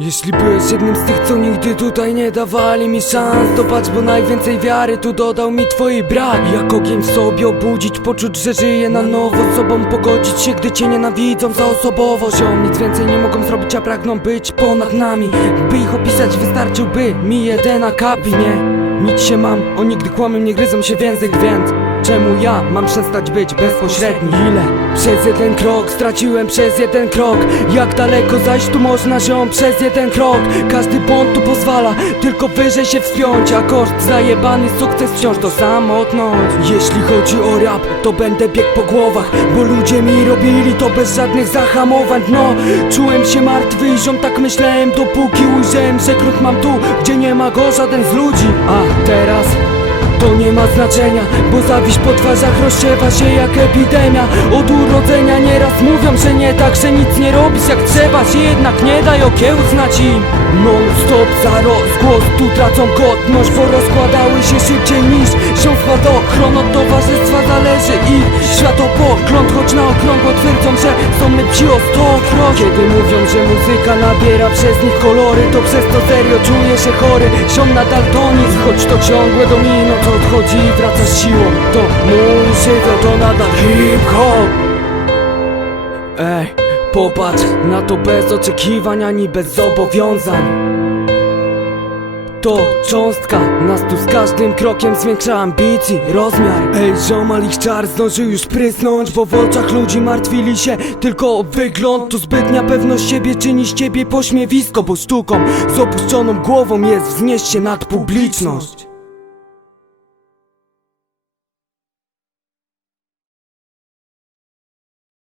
Jeśli byłeś jednym z tych, co nigdy tutaj nie dawali mi szans To patrz, bo najwięcej wiary tu dodał mi twój brak Jak ogień w sobie obudzić, poczuć, że żyję na nowo sobą pogodzić się, gdy cię nienawidzą za osobowość. Ziom, nic więcej nie mogą zrobić, a pragną być ponad nami. By ich opisać, wystarczyłby mi jeden akapit, nie? Nic się mam, oni gdy kłamią nie gryzą się w język, więc Czemu ja mam przestać być bezpośredni? Ile? Przez jeden krok straciłem przez jeden krok. Jak daleko zajść tu można ziom przez jeden krok. Każdy błąd tu pozwala tylko wyżej się wspiąć A koszt zajebany sukces wciąż to samotność Jeśli chodzi o rap to będę biegł po głowach Bo ludzie mi robili to bez żadnych zahamowań. No czułem się martwy i ziom tak myślałem Dopóki ujrzałem, że krót mam tu Gdzie nie ma go żaden z ludzi. A teraz to nie ma znaczenia, bo zawiść po twarzach rozsiewa się jak epidemia. Od urodzenia nieraz mówią, że nie tak, że nic nie robisz jak trzeba Się jednak nie daj okiełznać im. Non stop za rozgłos, tu tracą godność Bo rozkładały się szybciej niż się spadochron Od towarzystwa zależy ich lepsi o stokroć Kiedy mówią, że muzyka nabiera przez nich kolory To przez to serio czuję się chory. Siom na daltonizm, choć to ciągłe domino Co odchodzi i wraca z siłą. To mój żywioł, to nadal hip-hop. Ej, popatrz na to bez oczekiwań ani bez zobowiązań to cząstka Nas tu z każdym krokiem zwiększa ambicji, rozmiar. Ej, ziomal ich czar zdążył już prysnąć Bo w oczach ludzi martwili się tylko o wygląd. Tu zbytnia pewność siebie czyni z ciebie pośmiewisko Bo sztuką z opuszczoną głową jest wznieść się nad publiczność